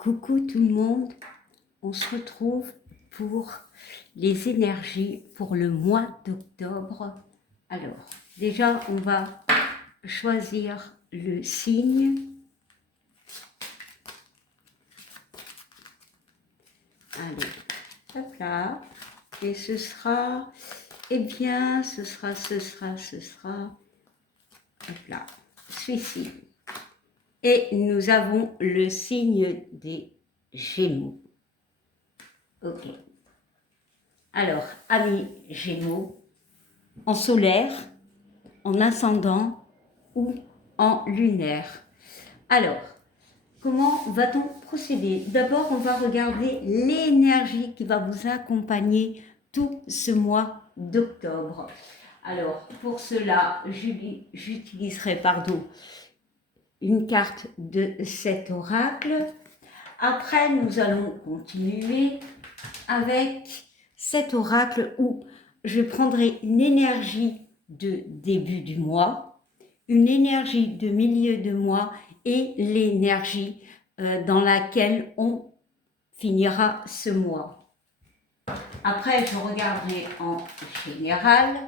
Coucou tout le monde, on se retrouve pour les énergies pour le mois d'octobre. Alors, déjà, on va choisir le signe. Allez, hop là. Et ce sera, eh bien, ce sera, hop là, celui-ci. Et nous avons le signe des Gémeaux. Ok. Alors, amis Gémeaux, en solaire, en ascendant ou en lunaire. Alors, comment va-t-on procéder? D'abord, on va regarder l'énergie qui va vous accompagner tout ce mois d'octobre. Alors, pour cela, j'utiliserai, une carte de cet oracle. Après, nous allons continuer avec cet oracle où je prendrai une énergie de début du mois, une énergie de milieu de mois et l'énergie dans laquelle on finira ce mois. Après, je regarderai en général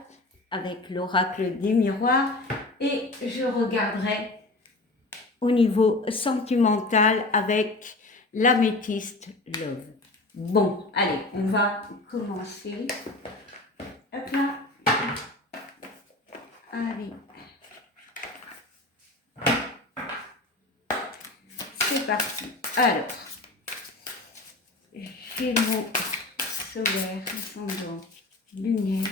avec l'oracle des miroirs et je regarderai au niveau sentimental avec l'améthyste Love. Bon, allez, on va commencer. Hop là. Allez. C'est parti. Alors, Gémeaux, solaire, ascendant, lunaire.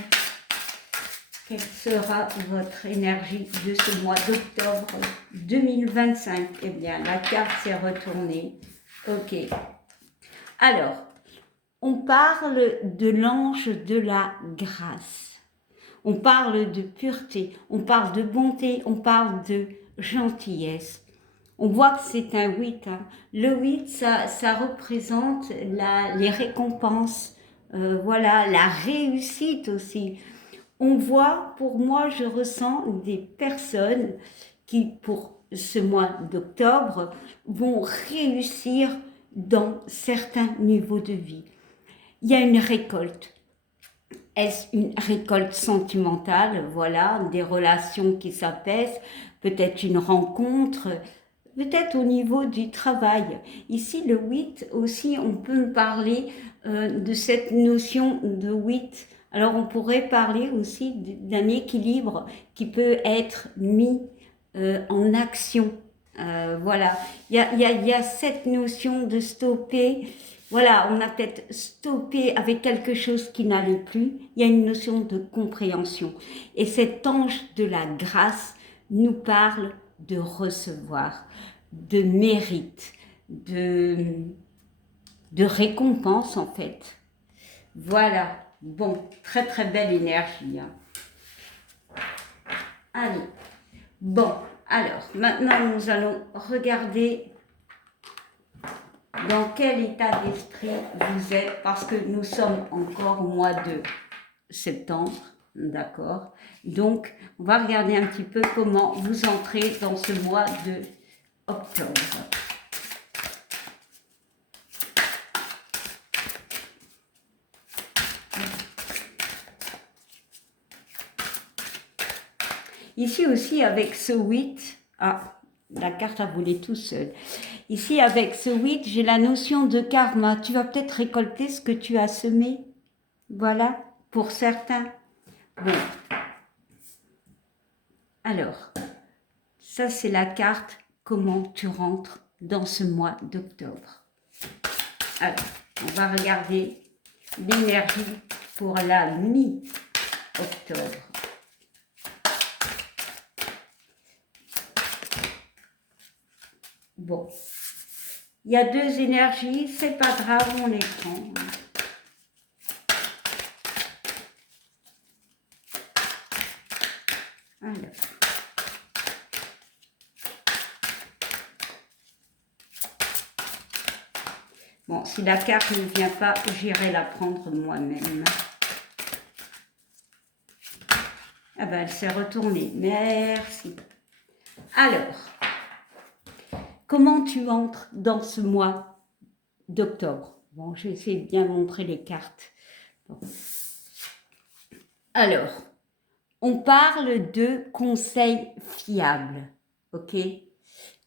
Quelle sera votre énergie de ce mois d'octobre 2025? Eh bien, la carte s'est retournée. Ok. Alors, on parle de l'ange de la grâce. On parle de pureté, on parle de bonté, on parle de gentillesse. On voit que c'est un 8. Hein. Le 8, ça représente les récompenses, voilà, la réussite aussi. On voit, pour moi, je ressens des personnes qui, pour ce mois d'octobre, vont réussir dans certains niveaux de vie. Il y a une récolte. Est-ce une récolte sentimentale? Voilà, des relations qui s'apaisent, peut-être une rencontre, peut-être au niveau du travail. Ici, le 8 aussi, on peut parler de cette notion de 8. Alors, on pourrait parler aussi d'un équilibre qui peut être mis en action. Voilà, il y a cette notion de stopper. Voilà, on a peut-être stoppé avec quelque chose qui n'allait plus. Il y a une notion de compréhension. Et cet ange de la grâce nous parle de recevoir, de mérite, de récompense en fait. Voilà, bon, très très belle énergie. Hein. Allez, bon, alors maintenant nous allons regarder dans quel état d'esprit vous êtes, parce que nous sommes encore au mois de septembre, d'accord? Donc, on va regarder un petit peu comment vous entrez dans ce mois de octobre. Ici aussi, avec ce 8, la carte a volé tout seul. Ici, avec ce 8, j'ai la notion de karma. Tu vas peut-être récolter ce que tu as semé. Voilà, pour certains. Bon. Alors, ça c'est la carte comment tu rentres dans ce mois d'octobre. Alors, on va regarder l'énergie pour la mi-octobre. Bon, il y a deux énergies, c'est pas grave, on les prend. Alors. Bon, si la carte ne vient pas, j'irai la prendre moi-même. Ah ben, elle s'est retournée. Merci. Alors, comment tu entres dans ce mois d'octobre. Bon, je vais essayer de bien montrer les cartes. Bon. Alors, on parle de conseils fiables, ok?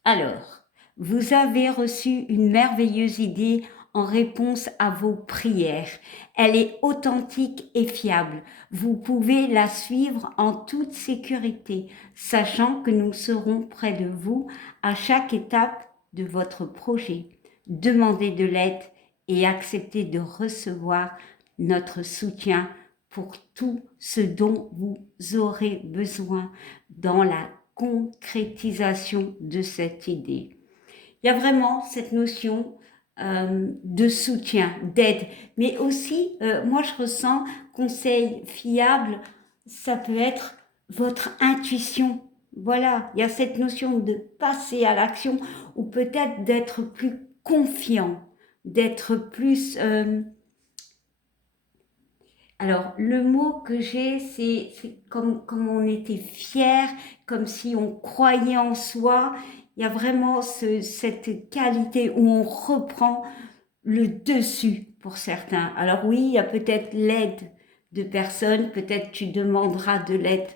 Alors, vous avez reçu une merveilleuse idée en réponse à vos prières. Elle est authentique et fiable. Vous pouvez la suivre en toute sécurité, sachant que nous serons près de vous à chaque étape de votre projet. Demandez de l'aide et acceptez de recevoir notre soutien pour tout ce dont vous aurez besoin dans la concrétisation de cette idée. Il y a vraiment cette notion de soutien, d'aide, mais aussi, moi je ressens conseil fiable, ça peut être votre intuition. Voilà, il y a cette notion de passer à l'action ou peut-être d'être plus confiant, d'être plus... alors, le mot que j'ai, c'est comme on était fier, comme si on croyait en soi. Il y a vraiment cette qualité où on reprend le dessus pour certains. Alors oui, il y a peut-être l'aide de personnes, peut-être tu demanderas de l'aide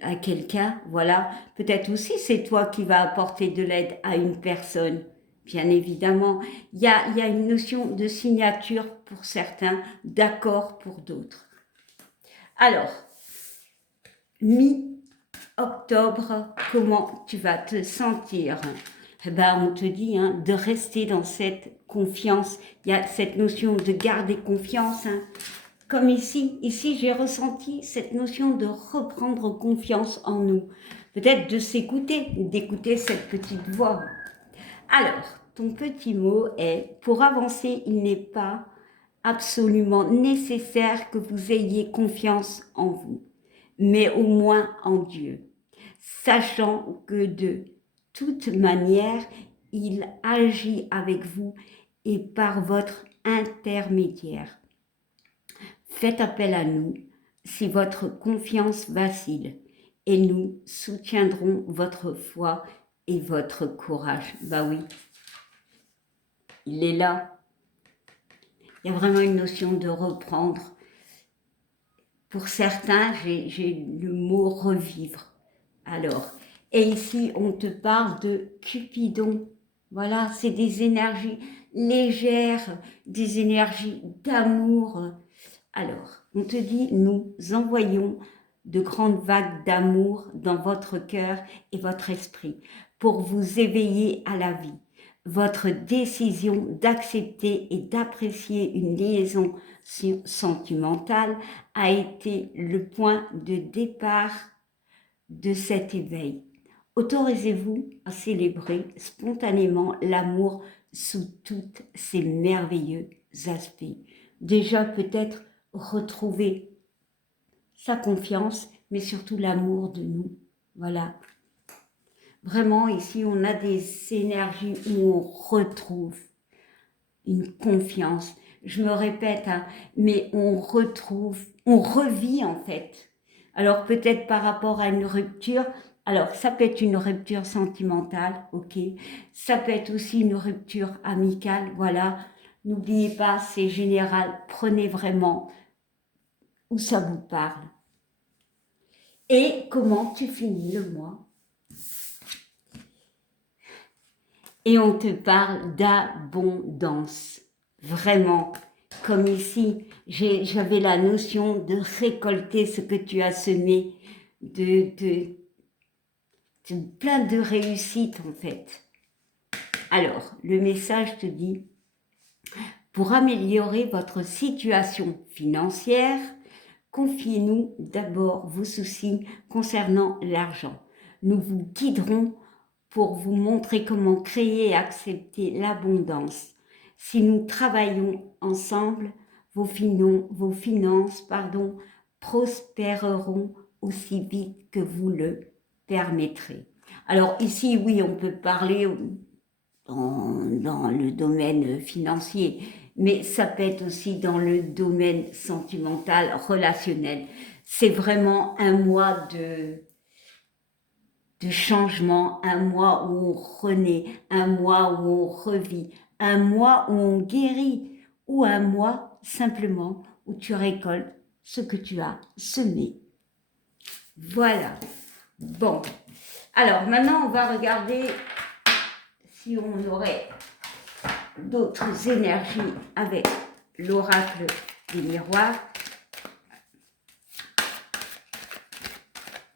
à quelqu'un, voilà. Peut-être aussi c'est toi qui vas apporter de l'aide à une personne. Bien évidemment, il y a une notion de signature pour certains, d'accord pour d'autres. Alors, mi-octobre, comment tu vas te sentir? Eh ben, on te dit de rester dans cette confiance. Il y a cette notion de garder confiance. Comme ici j'ai ressenti cette notion de reprendre confiance en nous. Peut-être de s'écouter, d'écouter cette petite voix. Alors, ton petit mot est, pour avancer, il n'est pas absolument nécessaire que vous ayez confiance en vous, mais au moins en Dieu, sachant que de toute manière, il agit avec vous et par votre intermédiaire. Faites appel à nous si votre confiance vacille et nous soutiendrons votre foi et votre courage. Bah oui, il est là. Il y a vraiment une notion de reprendre. Pour certains, j'ai le mot revivre. Alors, et ici, on te parle de Cupidon. Voilà, c'est des énergies légères, des énergies d'amour. Alors, on te dit, nous envoyons de grandes vagues d'amour dans votre cœur et votre esprit pour vous éveiller à la vie. Votre décision d'accepter et d'apprécier une liaison sentimentale a été le point de départ de cet éveil. Autorisez-vous à célébrer spontanément l'amour sous tous ses merveilleux aspects. Déjà peut-être retrouver sa confiance, mais surtout l'amour de nous. Voilà. Vraiment, ici, on a des énergies où on retrouve une confiance. Je me répète, mais on retrouve, on revit en fait. Alors peut-être par rapport à une rupture, alors ça peut être une rupture sentimentale, ok. Ça peut être aussi une rupture amicale, voilà. N'oubliez pas, c'est général, prenez vraiment où ça vous parle. Et comment tu finis le mois? Et on te parle d'abondance, vraiment. Comme ici, j'avais la notion de récolter ce que tu as semé, de plein de réussite en fait. Alors, le message te dit, pour améliorer votre situation financière, confiez-nous d'abord vos soucis concernant l'argent. Nous vous guiderons pour vous montrer comment créer et accepter l'abondance. Si nous travaillons ensemble, vos finances prospéreront aussi vite que vous le permettrez. Alors ici, oui, on peut parler dans le domaine financier, mais ça peut être aussi dans le domaine sentimental, relationnel. C'est vraiment un mois de changement, un mois où on renaît, un mois où on revit, un mois où on guérit, ou un mois simplement où tu récoltes ce que tu as semé. Voilà. Bon. Alors maintenant, on va regarder si on aurait d'autres énergies avec l'oracle des miroirs.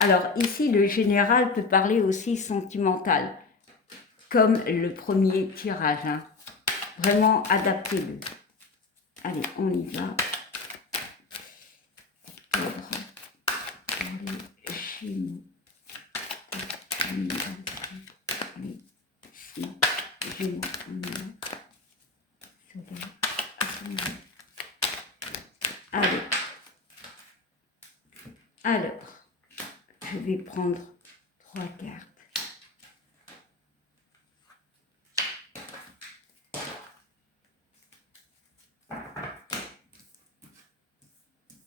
Alors ici, le général peut parler aussi sentimental, comme le premier tirage. Hein. Vraiment, adaptez-le. Allez, on y va. Allez. Alors, je vais prendre 3 cartes.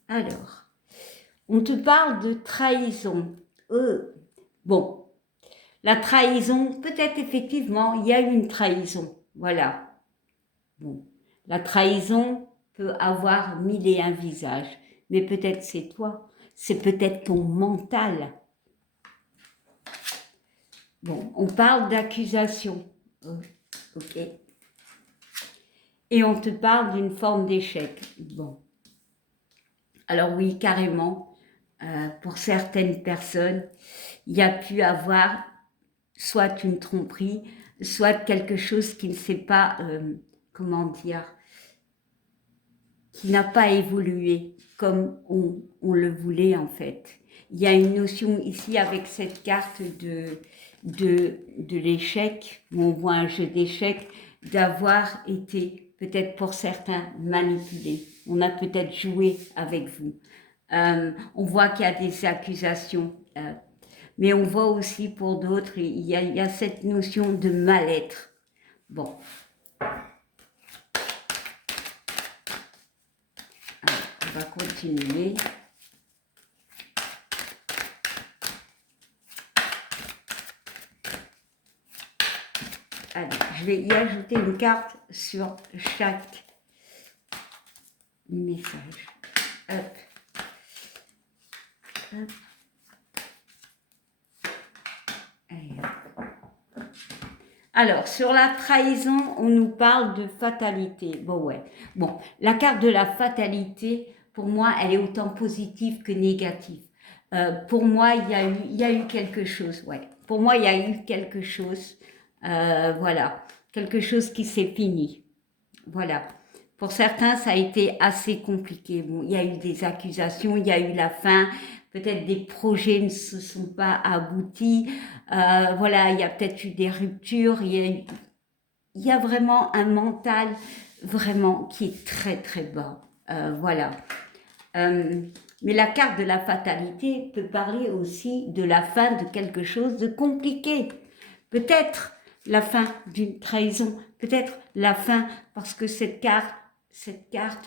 Alors, on te parle de trahison. Bon, la trahison, peut-être effectivement, il y a eu une trahison. Voilà. Bon, la trahison peut avoir 1001 visages, mais peut-être c'est toi, c'est peut-être ton mental. Bon, on parle d'accusation. Ok. Et on te parle d'une forme d'échec. Bon. Alors oui, carrément, pour certaines personnes, il y a pu avoir soit une tromperie, soit quelque chose qui ne s'est pas, comment dire, qui n'a pas évolué comme on le voulait en fait. Il y a une notion ici avec cette carte de l'échec, où on voit un jeu d'échecs, d'avoir été peut-être pour certains manipulés. On a peut-être joué avec vous. On voit qu'il y a des accusations, mais on voit aussi pour d'autres, il y a cette notion de mal-être. Bon. Alors, on va continuer. Allez, je vais y ajouter une carte sur chaque message. Hop. Hop. Alors, sur la trahison, on nous parle de fatalité. Bon, ouais. Bon, la carte de la fatalité, pour moi, elle est autant positive que négative. Pour moi, il y a eu quelque chose, ouais. Pour moi, il y a eu quelque chose, voilà. Quelque chose qui s'est fini. Voilà. Pour certains, ça a été assez compliqué. Bon, il y a eu des accusations, il y a eu la fin, peut-être des projets ne se sont pas aboutis. Voilà, il y a peut-être eu des ruptures. Il y a vraiment un mental vraiment qui est très très bas. Voilà. Mais la carte de la fatalité peut parler aussi de la fin de quelque chose de compliqué. Peut-être la fin d'une trahison, peut-être la fin, parce que cette carte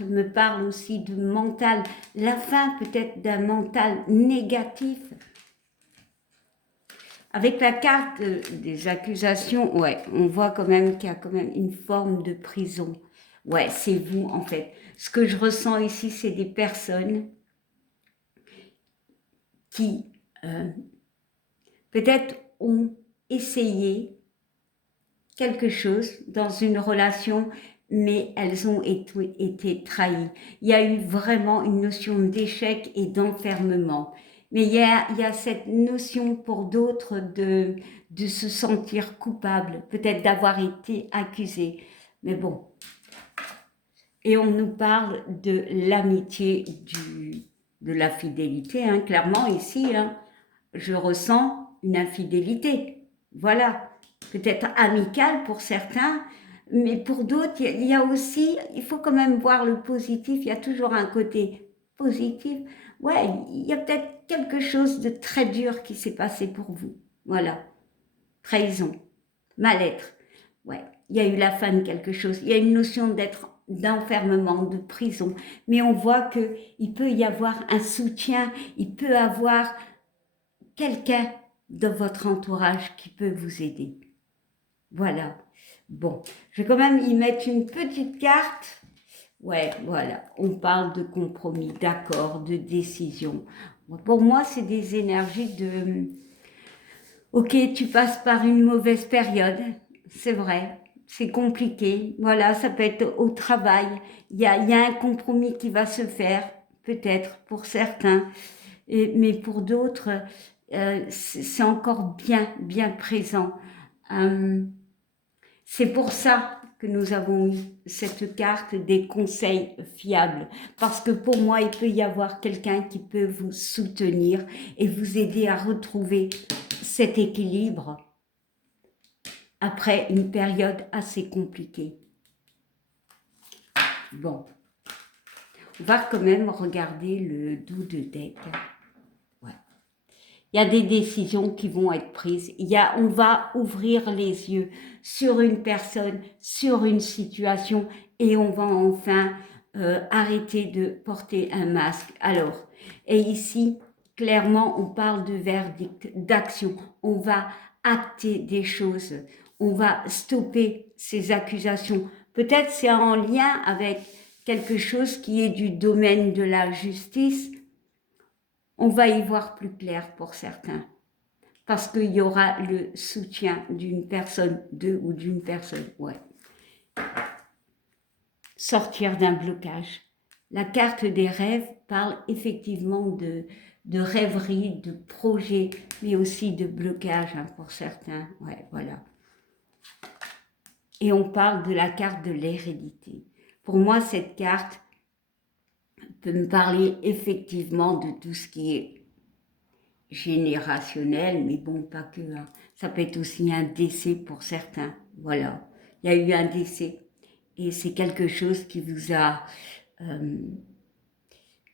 me parle aussi de mental, la fin peut-être d'un mental négatif. Avec la carte des accusations, ouais, on voit quand même qu'il y a quand même une forme de prison. Ouais, c'est vous en fait. Ce que je ressens ici, c'est des personnes qui peut-être ont essayé quelque chose dans une relation, mais elles ont été trahies. Il y a eu vraiment une notion d'échec et d'enfermement. Mais il y a cette notion pour d'autres de se sentir coupable, peut-être d'avoir été accusé. Mais bon. Et on nous parle de l'amitié, de la fidélité. Hein. Clairement, ici, hein, je ressens une infidélité. Voilà. Peut-être amicale pour certains, mais pour d'autres, il y a aussi, il faut quand même voir le positif. Il y a toujours un côté positif. Ouais, il y a peut-être quelque chose de très dur qui s'est passé pour vous. Voilà. Trahison, mal-être. Ouais, il y a eu la fin de quelque chose. Il y a une notion d'enfermement, de prison. Mais on voit qu'il peut y avoir un soutien, il peut y avoir quelqu'un de votre entourage qui peut vous aider. Voilà. Bon, je vais quand même y mettre une petite carte. Ouais, voilà, on parle de compromis, d'accord, de décision. Pour moi, c'est des énergies de... Ok, tu passes par une mauvaise période, c'est vrai, c'est compliqué. Voilà, ça peut être au travail. Il y a un compromis qui va se faire, peut-être pour certains, mais pour d'autres, c'est encore bien, bien présent. Euh, c'est pour ça que nous avons eu cette carte des conseils fiables. Parce que pour moi, il peut y avoir quelqu'un qui peut vous soutenir et vous aider à retrouver cet équilibre après une période assez compliquée. Bon, on va quand même regarder le dos de deck. Ouais. Il y a des décisions qui vont être prises. On va ouvrir les yeux sur une personne, sur une situation et on va enfin arrêter de porter un masque. Alors, et ici, clairement, on parle de verdict, d'action. On va acter des choses. On va stopper ces accusations. Peut-être c'est en lien avec quelque chose qui est du domaine de la justice. On va y voir plus clair pour certains, parce qu'il y aura le soutien d'une personne, ou d'une personne, ouais. Sortir d'un blocage. La carte des rêves parle effectivement de rêverie, de projet, mais aussi de blocage pour certains, ouais, voilà. Et on parle de la carte de l'hérédité. Pour moi, cette carte peut me parler effectivement de tout ce qui est générationnel, mais bon, pas que. Hein. Ça peut être aussi un décès pour certains. Voilà, il y a eu un décès. Et c'est quelque chose qui vous a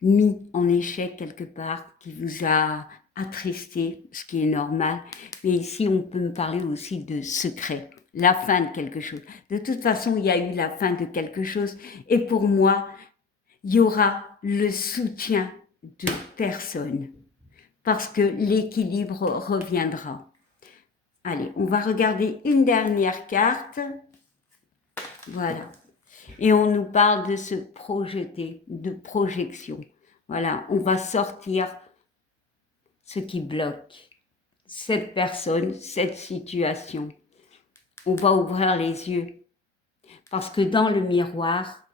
mis en échec quelque part, qui vous a attristé, ce qui est normal. Mais ici, on peut me parler aussi de secret, la fin de quelque chose. De toute façon, il y a eu la fin de quelque chose. Et pour moi, il y aura le soutien de personne. Parce que l'équilibre reviendra. Allez, on va regarder une dernière carte. Voilà. Et on nous parle de se projeter, de projection. Voilà, on va sortir ce qui bloque cette personne, cette situation. On va ouvrir les yeux. Parce que dans le miroir,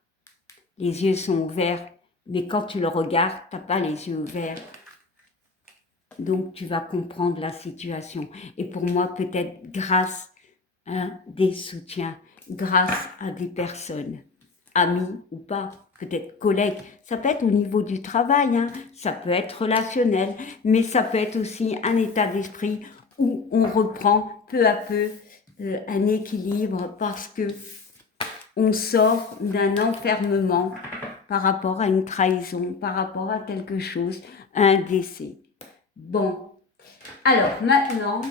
les yeux sont ouverts, mais quand tu le regardes, tu n'as pas les yeux ouverts. Donc, tu vas comprendre la situation. Et pour moi, peut-être grâce à des soutiens, grâce à des personnes, amis ou pas, peut-être collègues. Ça peut être au niveau du travail, hein, ça peut être relationnel, mais ça peut être aussi un état d'esprit où on reprend peu à peu un équilibre parce que on sort d'un enfermement par rapport à une trahison, par rapport à quelque chose, à un décès. Bon, alors maintenant,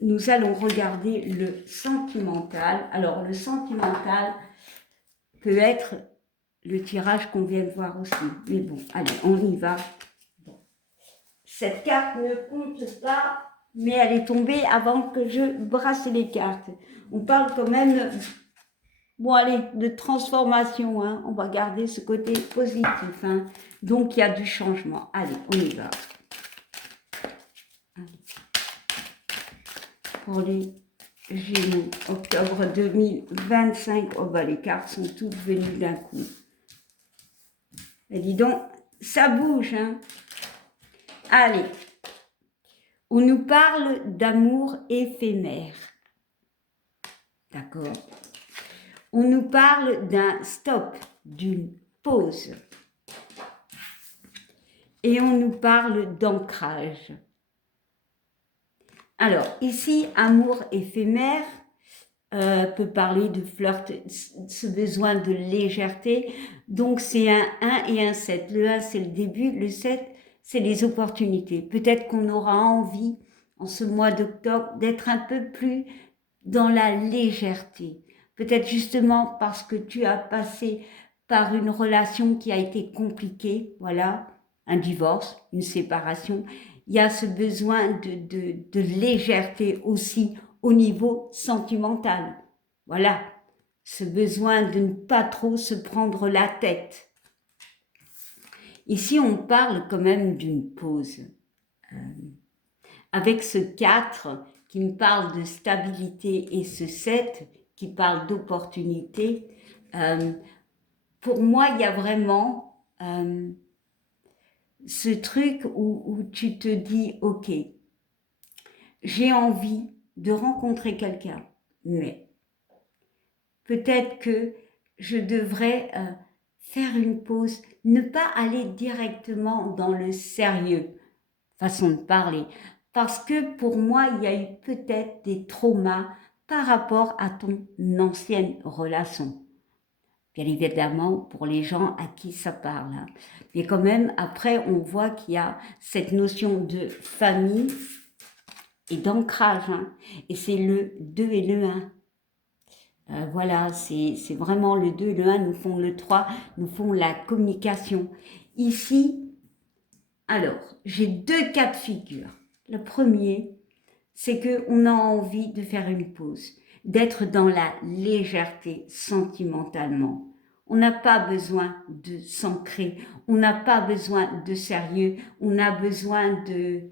nous allons regarder le sentimental. Alors, le sentimental peut être le tirage qu'on vient de voir aussi. Mais bon, allez, on y va. Bon. Cette carte ne compte pas, mais elle est tombée avant que je brasse les cartes. On parle quand même, bon allez, de transformation. Hein. On va garder ce côté positif. Hein. Donc, il y a du changement. Allez, on y va. Pour les Gémeaux, octobre 2025. Oh bah les cartes sont toutes venues d'un coup. Et dis donc, ça bouge, hein. Allez, on nous parle d'amour éphémère. D'accord. On nous parle d'un stop, d'une pause. Et on nous parle d'ancrage. Alors, ici, amour éphémère peut parler de flirt, ce besoin de légèreté. Donc, c'est un 1 et un 7. Le 1, c'est le début. Le 7, c'est les opportunités. Peut-être qu'on aura envie, en ce mois d'octobre, d'être un peu plus dans la légèreté. Peut-être justement parce que tu as passé par une relation qui a été compliquée, voilà, un divorce, une séparation. Il y a ce besoin de légèreté aussi au niveau sentimental. Voilà, ce besoin de ne pas trop se prendre la tête. Ici, on parle quand même d'une pause. Avec ce 4 qui me parle de stabilité et ce 7 qui parle d'opportunité, pour moi, il y a vraiment ce truc où tu te dis, ok, j'ai envie de rencontrer quelqu'un, mais peut-être que je devrais faire une pause, ne pas aller directement dans le sérieux, façon de parler, parce que pour moi, il y a eu peut-être des traumas par rapport à ton ancienne relation. Bien évidemment, pour les gens à qui ça parle. Hein. Mais quand même, après, on voit qu'il y a cette notion de famille et d'ancrage. Hein. Et c'est le 2 et le 1. Voilà, c'est vraiment le 2 et le 1 nous font le 3, nous font la communication. Ici, alors, j'ai 2 cas de figure. Le premier, c'est qu'on a envie de faire une pause, d'être dans la légèreté sentimentalement. On n'a pas besoin de s'ancrer, on n'a pas besoin de sérieux, on a besoin de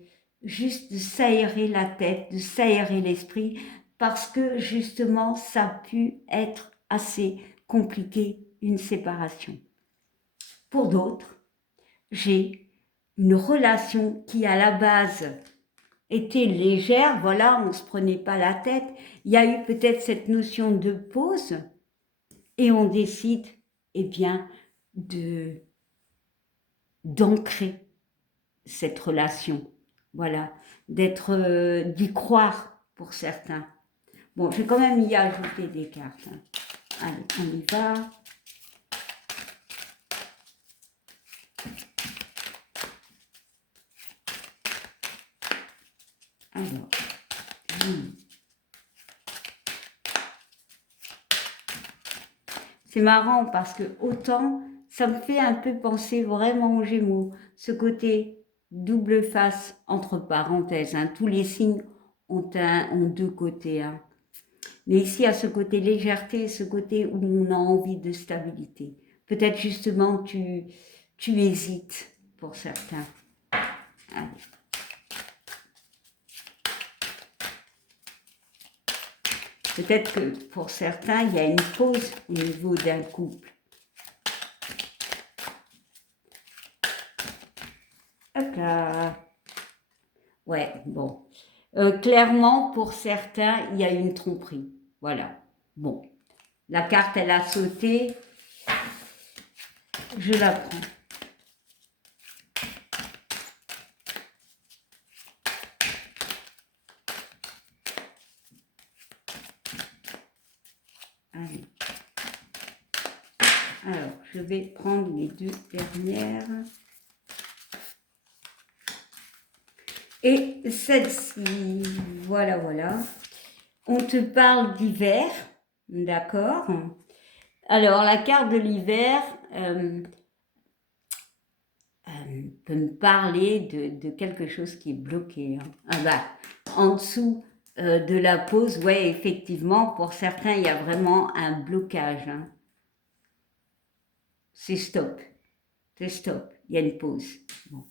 juste de s'aérer la tête, de s'aérer l'esprit, parce que justement, ça a pu être assez compliqué, une séparation. Pour d'autres, j'ai une relation qui, à la base, était légère, voilà, on ne se prenait pas la tête. Il y a eu peut-être cette notion de pause et on décide, eh bien, d'ancrer cette relation, voilà, d'y croire pour certains. Bon, je vais quand même y ajouter des cartes. Hein. Allez, on y va. Alors, c'est marrant parce que autant ça me fait un peu penser vraiment aux Gémeaux, ce côté double face entre parenthèses. Hein. Tous les signes ont 2 côtés. Hein. Mais ici, à ce côté légèreté, ce côté où on a envie de stabilité. Peut-être justement tu hésites pour certains. Allez. Peut-être que pour certains, il y a une pause au niveau d'un couple. Hop là. Ouais, bon. Clairement, pour certains, il y a une tromperie. Voilà. Bon. La carte, elle a sauté. Je la prends. Allez. Alors, je vais prendre les 2 dernières. Et celle-ci, voilà, voilà. On te parle d'hiver, d'accord? Alors, la carte de l'hiver peut me parler de quelque chose qui est bloqué. Hein. Ah bah, en dessous de la pause, ouais, effectivement, pour certains, il y a vraiment un blocage. Hein. C'est stop. C'est stop. Il y a une pause. Bon.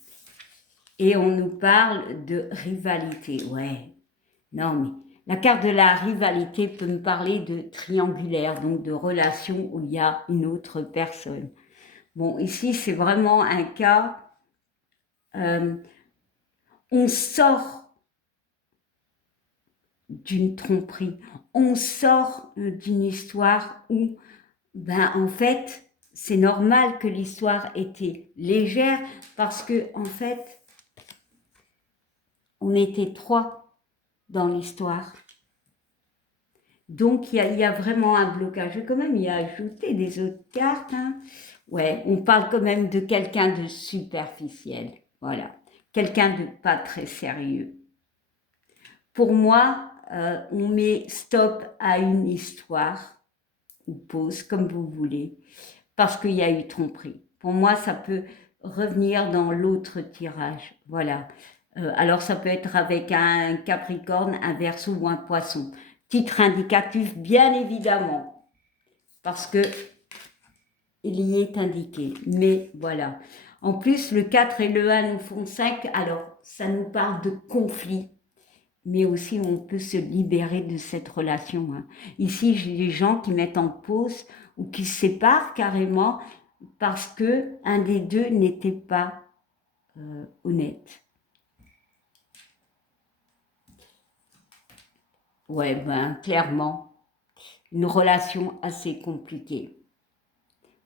Et on nous parle de rivalité. Ouais. Non, mais la carte de la rivalité peut me parler de triangulaire, donc de relation où il y a une autre personne. Bon, ici, c'est vraiment un cas, on sort d'une tromperie, on sort d'une histoire où, ben, en fait, c'est normal que l'histoire était légère parce que, en fait, on était 3 dans l'histoire. Donc, il y a vraiment un blocage. Je vais quand même y ajouter des autres cartes. Hein. Ouais, on parle quand même de quelqu'un de superficiel. Voilà. Quelqu'un de pas très sérieux. Pour moi, on met stop à une histoire, ou pause, comme vous voulez, parce qu'il y a eu tromperie. Pour moi, ça peut revenir dans l'autre tirage. Voilà. Alors, ça peut être avec un Capricorne, un Verseau ou un Poisson. Titre indicatif, bien évidemment, parce que il y est indiqué. Mais voilà. En plus, le 4 et le 1 nous font 5. Alors, ça nous parle de conflit. Mais aussi, on peut se libérer de cette relation. Hein. Ici, j'ai des gens qui mettent en pause ou qui se séparent carrément parce que un des deux n'était pas honnête. Ouais, ben, clairement, une relation assez compliquée.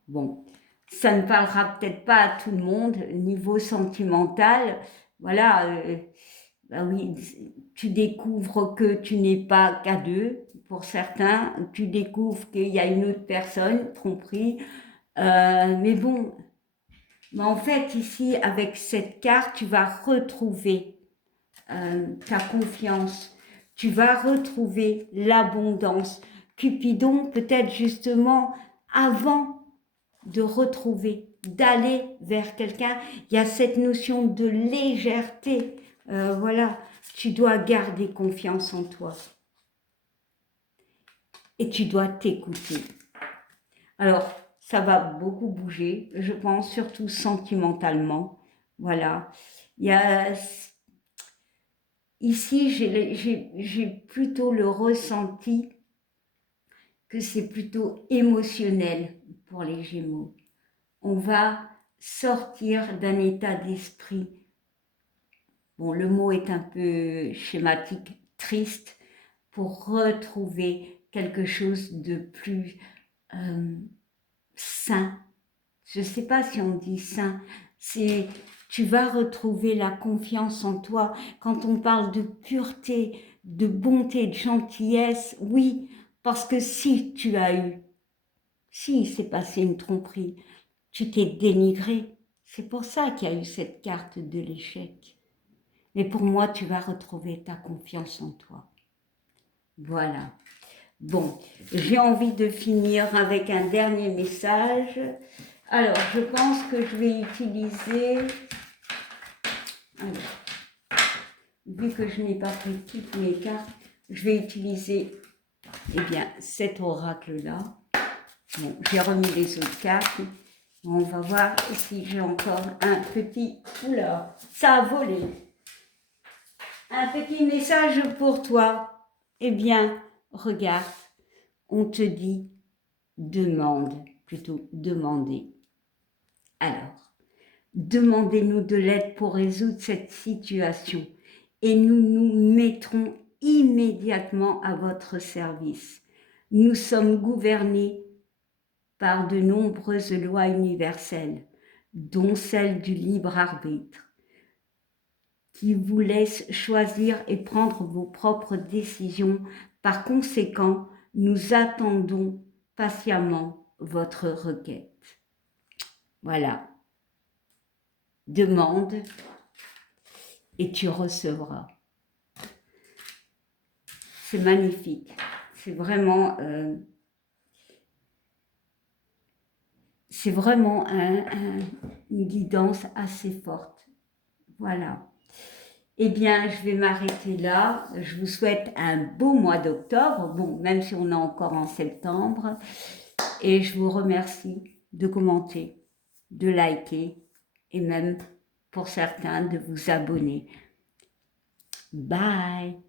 Bon, ça ne parlera peut-être pas à tout le monde, niveau sentimental. Voilà, ben oui, tu découvres que tu n'es pas qu'à deux, pour certains. Tu découvres qu'il y a une autre personne, tromperie. Mais bon, mais en fait, ici, avec cette carte, tu vas retrouver ta confiance. Tu vas retrouver l'abondance. Cupidon, peut-être justement, avant de retrouver, d'aller vers quelqu'un, il y a cette notion de légèreté. Voilà, tu dois garder confiance en toi. Et tu dois t'écouter. Alors, ça va beaucoup bouger, je pense, surtout sentimentalement. Voilà. Il y a... Ici, j'ai plutôt le ressenti que c'est plutôt émotionnel pour les Gémeaux. On va sortir d'un état d'esprit, bon, le mot est un peu schématique, triste, pour retrouver quelque chose de plus sain. Je ne sais pas si on dit sain, c'est tu vas retrouver la confiance en toi. Quand on parle de pureté, de bonté, de gentillesse, oui, parce que si il s'est passé une tromperie, tu t'es dénigré. C'est pour ça qu'il y a eu cette carte de l'échec. Mais pour moi, tu vas retrouver ta confiance en toi. Voilà. Bon, j'ai envie de finir avec un dernier message. Alors, je pense que je vais utiliser... Alors, vu que je n'ai pas pris toutes mes cartes, je vais utiliser, eh bien, cet oracle-là. Bon, j'ai remis les autres cartes. On va voir si j'ai encore un petit... Oula, ça a volé. Un petit message pour toi. Eh bien, regarde, on te dit demande, plutôt demander. Alors, demandez-nous de l'aide pour résoudre cette situation et nous nous mettrons immédiatement à votre service. Nous sommes gouvernés par de nombreuses lois universelles, dont celle du libre arbitre, qui vous laisse choisir et prendre vos propres décisions. Par conséquent, nous attendons patiemment votre requête. Voilà. Demande et tu recevras. C'est magnifique. C'est vraiment une guidance assez forte. Voilà. Eh bien, je vais m'arrêter là. Je vous souhaite un beau mois d'octobre, bon, même si on est encore en septembre. Et je vous remercie de commenter, de liker et même, pour certains, de vous abonner. Bye!